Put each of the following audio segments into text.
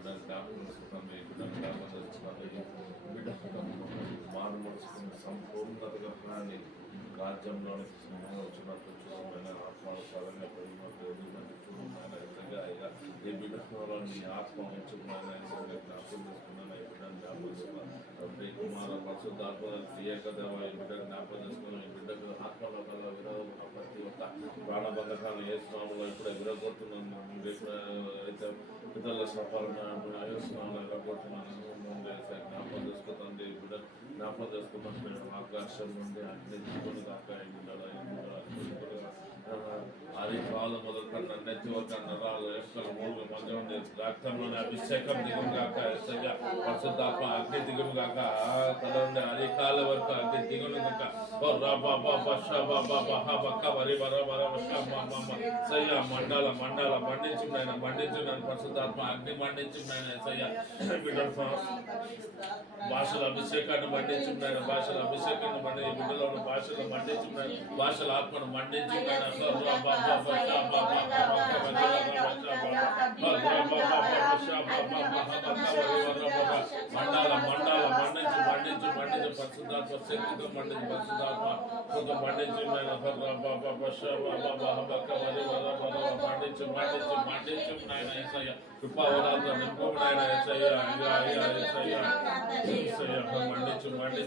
బిడ్డను జ్ఞాపకం చేసుకుంటాను, ఈ బిడ్డను జ్ఞాపకం చేసుకుంటాను, బిడ్డ మారు మనసుకుని సంపూర్ణతగా కానీ రాజ్యంలోనికి సింహంగా వచ్చినట్టు చూడమైన ఆత్మలు సడన్గా పెరిగినట్టు ఎదుగునట్టు చూడమైన నిజంగా అయ్యా ఈ బిడ్డలో నీ ఆత్మ ఉంచుకున్నాను నిజంగా జ్ఞాపకం చేసుకున్నాను, ఈ బిడ్డను జ్ఞాపకం చేసుకున్నాను కుమార పరిశుద్ధాత్మ ఏకదేవ ఈ బిడ్డను జ్ఞాపకం చేసుకున్నాను, ఈ బిడ్డకు ఆత్మలో కల విరోధం ప్రతి ఒక్క ప్రాణబంధకాలను ఏ స్నామంలో ఇప్పుడే విరగొడుతున్నాను, అయితే ఇతరుల సఫలను స్నామంలో విరగొడుతున్నాను, జ్ఞాపకం చేసుకుంటుంది ఈ బిడ్డ జ్ఞాపకం చేసుకుంటాను, ఆకాశం నుండి అగ్ని దిగులు కాక అది పాలు మొదలుకన్నా నెత్తి ఒక నరాలు ఎక్కల మూడు మధ్య ఉంది రక్తంలోని అభిషేకం దిగులు కాక పరిశుద్ధాత్మ అగ్ని దిగులు కాక తల నుండి అరికాల వరకు అగ్ని దిగులు కాక మండల మండల మండించున్నాయన మండించున్నాను పరిశుద్ధాత్మ అగ్ని మండించున్నాయన భాషల అభిషేకాన్ని మండించున్నాయన భాషల అభిషేకాన్ని మండి బిడ్డలో భాషలు మండించున్నాయన భాషల ఆత్మను మండించున్నాయన మండల మండల మండించు మండించు మండించు పరిశుద్ధాత్మ శక్తితో మండించు పరిశుద్ధాత్మ మండించు మండించు మండించు మండించు నాయన యేసయ్య కృపావరాలతో నింపబడిన యేసయ్య మండించు మండించు నాయన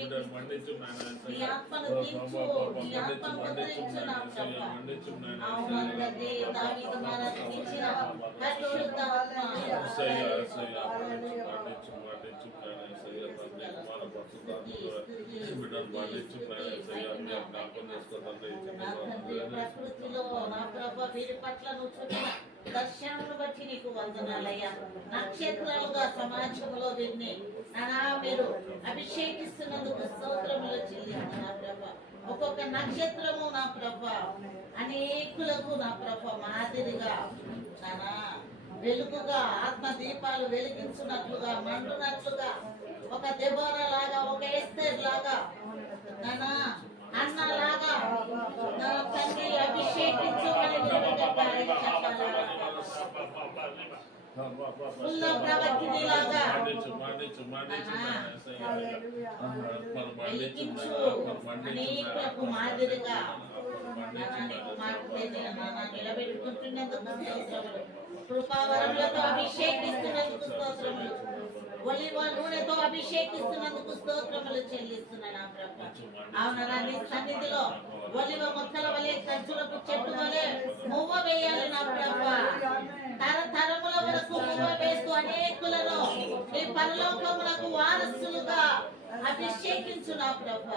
బిడ్డను మండించు నాయన యేసయ్య మండించు మండించు నాయన యేసయ్య మండించు నాయన యేసయ్య యేసయ్య మండించు మండించు నాయన యేసయ్య తండ్రి కుమార పరిశుద్ధాత్మ బిడ్డను మండించు నాయన యేసయ్య జ్ఞాపకం చేసుకోతండి ప్రకృతిలో నా ప్రభు వీరి పట్ల నువ్వు చూపిన దర్శనాలను బట్టి నీకు వందనాలయ్యా, నక్షత్రాలుగా సమాజంలో వీరిని నానా మీరు అభిషేకిస్తున్నందుకు స్తోత్రములు చెల్లించు నా ప్రభ. ఒక్కొక్క నక్షత్రము నా ప్రభ అనేకులకు నా ప్రభ మాదిరిగా నానా వెలుగుగా ఆత్మ దీపాలు వెలిగించున్నట్లుగా మండునట్లుగా ఒక దెబోరా లాగా ఒక ఎస్తేర్ లాగా నానా అన్నలాగా నా తండ్రి అభిషేకించమని ప్రవక్తిలాగా అనేకులకు మాదిరిగా నిలబెట్టుకుంటున్నందుకు స్తోత్రములు, కృపావరములతో అభిషేకిస్తున్నందుకు స్తోత్రములు, ఒలివ నూనెతో అభిషేకిస్తున్నందుకు స్తోత్రములు చెల్లిస్తున్నాను ఆ ప్రభు. అవునా నీ సన్నిధిలో ఒలివ మొక్కల వలె ఖర్జూరపు చెట్టు వలె మువ్వ వేయాలి నా ప్రభు. తరతరముల వరకు మువ్వ వేస్తూ అనేకులను నీ పరలోకములకు వారసులుగా అభిషేకించు నా ప్రభు.